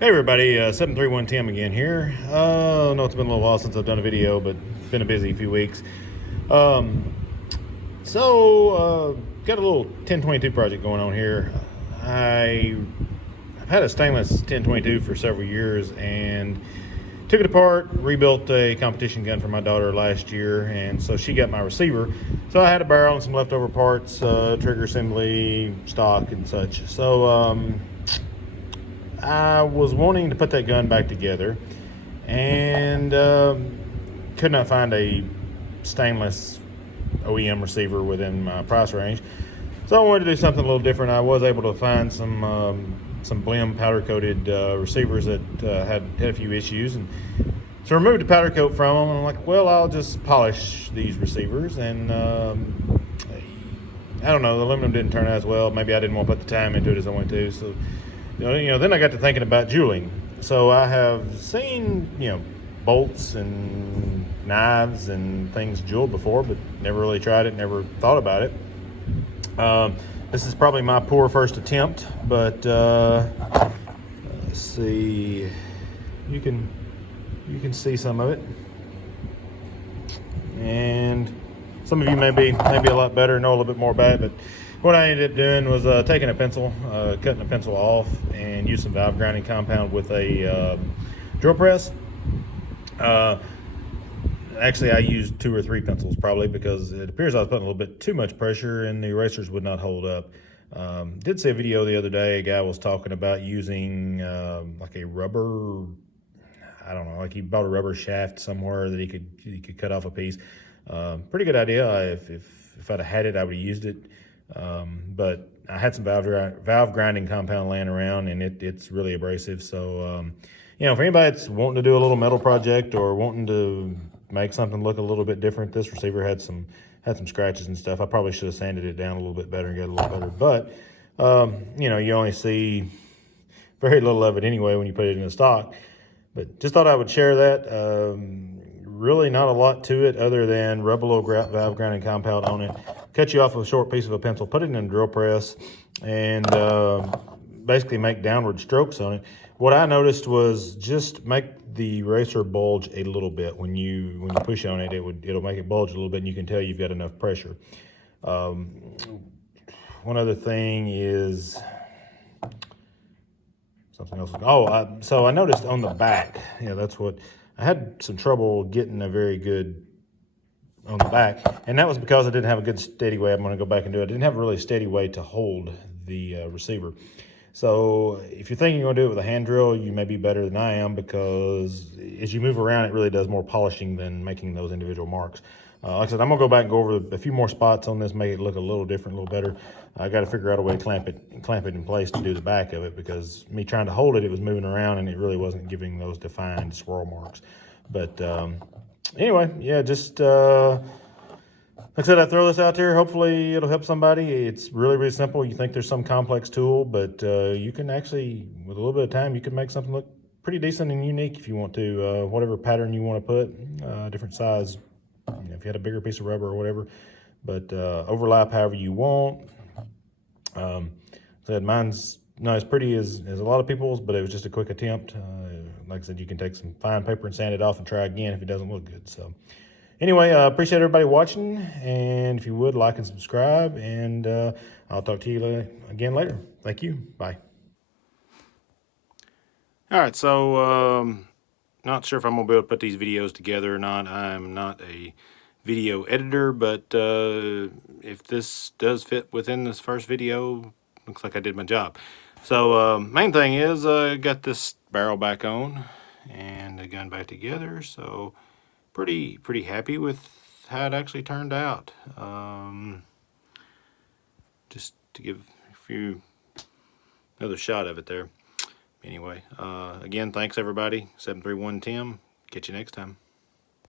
Hey everybody, 731 Tim again here. No, it's been a little while since I've done a video, but it's been a busy few weeks. Um, got a little 1022 project going on here. I've had a stainless 1022 for several years and took it apart, rebuilt a competition gun for my daughter last year, and so she got my receiver. So I had a barrel and some leftover parts, trigger assembly, stock, and such. I was wanting to put that gun back together and could not find a stainless OEM receiver within my price range. So I wanted to do something a little different. I was able to find some Blim powder coated receivers that had a few issues, and so I removed the powder coat from them. And I'm like, well, I'll just polish these receivers, and I don't know, the aluminum didn't turn out as well. Maybe I didn't want to put the time into it as I wanted to. So then I got to thinking about jeweling. So I have seen, bolts and knives and things jeweled before, but never really tried it, never thought about it. This is probably my poor first attempt, but let's see. You can see some of it, and some of you may be a lot better, know a little bit more about it. But what I ended up doing was taking a pencil, cutting a pencil off, and used some valve grinding compound with a drill press. Actually, I used 2 or 3 pencils probably, because it appears I was putting a little bit too much pressure and the erasers would not hold up. Did see a video the other day. A guy was talking about using like a rubber, I don't know, like he bought a rubber shaft somewhere that he could cut off a piece. Pretty good idea. If I'd have had it, I would have used it. But I had some valve grinding compound laying around, and it's really abrasive. So for anybody that's wanting to do a little metal project or wanting to make something look a little bit different, this receiver had some scratches and stuff. I probably should have sanded it down a little bit better and got it a little better. But you only see very little of it anyway when you put it in the stock. But just thought I would share that. Really not a lot to it other than rub a little valve grinding compound on it, cut you off a short piece of a pencil, put it in a drill press, and basically make downward strokes on it. What I noticed was just make the eraser bulge a little bit. When you push on it, it'll make it bulge a little bit, and you can tell you've got enough pressure. One other thing is something else. So I noticed on the back, that's what I had some trouble getting a very good on the back, and that was because I didn't have a good steady way. I'm going to go back and do it. I didn't have a really steady way to hold the receiver. So if you're thinking you're going to do it with a hand drill, you may be better than I am, because as you move around, it really does more polishing than making those individual marks. Like I said, I'm going to go back and go over a few more spots on this, make it look a little different, a little better. I got to figure out a way to clamp it in place to do the back of it, because me trying to hold it, it was moving around and it really wasn't giving those defined swirl marks. But anyway, yeah, just like I said, I throw this out there. Hopefully it'll help somebody. It's really, really simple. You think there's some complex tool, but you can actually, with a little bit of time, you can make something look pretty decent and unique if you want to. Whatever pattern you want to put, different size. If you had a bigger piece of rubber or whatever, but overlap however you want. Said mine's not as pretty as a lot of people's, but it was just a quick attempt. Like I said, you can take some fine paper and sand it off and try again if it doesn't look good. So anyway, appreciate everybody watching, and if you would, like and subscribe, and I'll talk to you again later. Thank you. Bye. All right, so not sure if I'm gonna be able to put these videos together or not. I'm not a video editor, but if this does fit within this first video, looks like I did my job. So main thing is got this barrel back on and the gun back together. So pretty happy with how it actually turned out. Just to give another shot of it there. Anyway, again, thanks everybody. 731 Tim. Catch you next time.